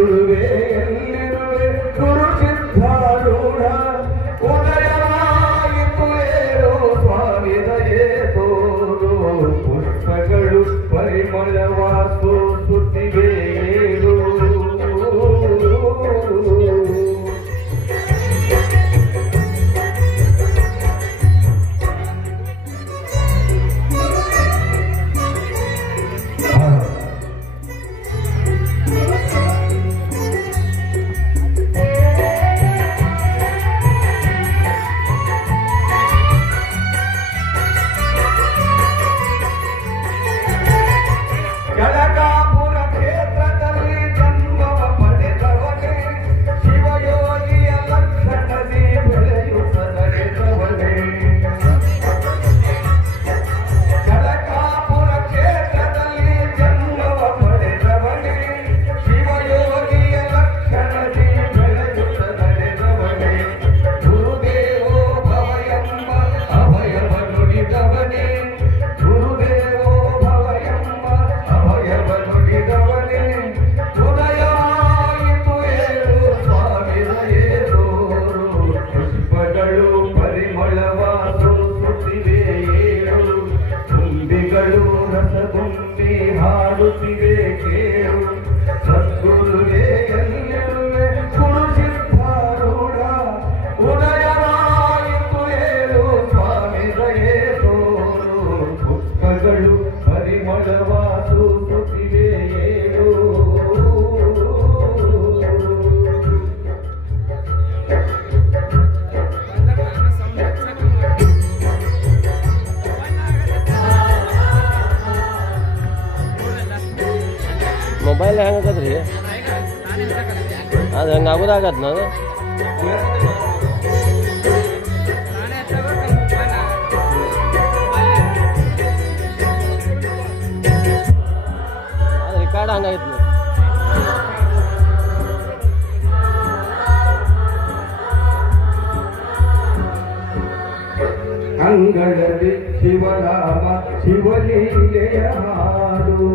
ಸದ್ಗುರುವೇ ಎಲ್ಲಿರುವೆ ಗುರು ಸಿದ್ಧಾರೂಢ ಉದಯವಾಯಿತು ಏಳು ಸ್ವಾಮಿ ದಯೆ ತೋರು ಪುಷ್ಪಗಳು ಪರಿಮಳವಾಸು ಸುತ್ತಿವೆ ಏಳು ಹಾಡುತ್ತಿವೆ ಕೇಳು ಸದ್ಗುರುವೇ ಎಲ್ಲಿರುವೆ ಗುರು ಸಿದ್ಧಾರೂಢ ಉದಯವಾಯಿತು ಏಳು ಸ್ವಾಮಿ ದಯೆ ತೋರು ಪುಷ್ಪಗಳು ಪರಿಮಳವಾಸು ಸುತ್ತಿವೆ ಏಳು ಮೊಬೈಲ್ ಹೆಂಗಾಗದ್ರಿ ಅದು ಹೆಂಗೆ ಆಗೋದಾಗತ್ತೆ ನಾವು ಅದು ರಿಕಾರ್ಡ್ ಹಂಗಾಗಿತ್ತು ಅಂಗಳದಿ ಶಿವರಾಮ ಶಿವಲೀಲೆಯ ಹಾಡು